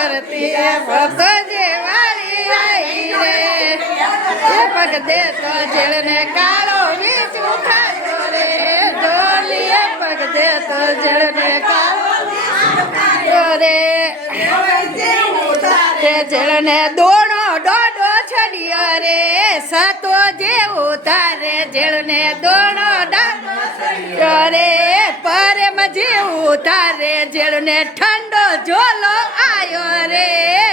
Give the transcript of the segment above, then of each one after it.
કરતી ભક્તો જે વાળી આવી રે એ પગ દે તો જેળને કાળો વીજું ખાયો રે ડોલીએ પગ દે તો જેળને કાળો રે તે જેળને દોણો ડોડો છડિયો રે સતો જેવું તારે જેળને દોણો ડોડો છડિયો રે પરમ જેવું તારે જેળને ઠંડો ઝોલો આયો રે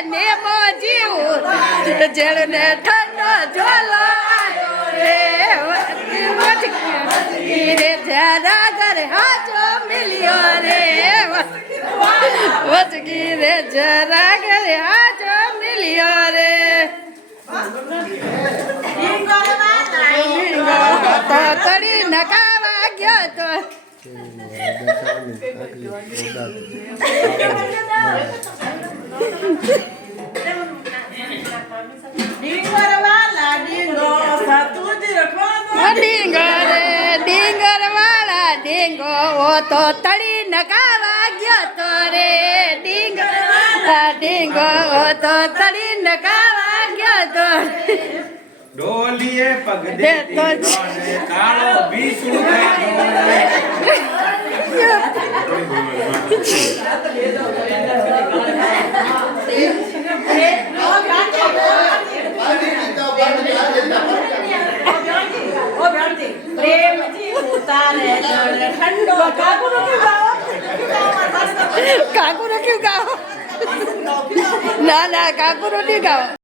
નેમો જેવું જેળને ઠંડો ઝોલો આયો રે રે જરા ઘર હાચો મિલ્યો રે વચકી રે જરા ઘર હાચો મિલ્યો રે તો તડી નકાવા ગયો તો ડીંગર વાળા ડીંગો ઓ તો તડી નકાવા ગયો તો રે ડીંગો ઓ તો તડી નકાવા ગયો તો ડોલીએ પગ દે કાળો બીસું કાકુ ક્યું ગાઓ ના કાકુ નહીં ગાઓ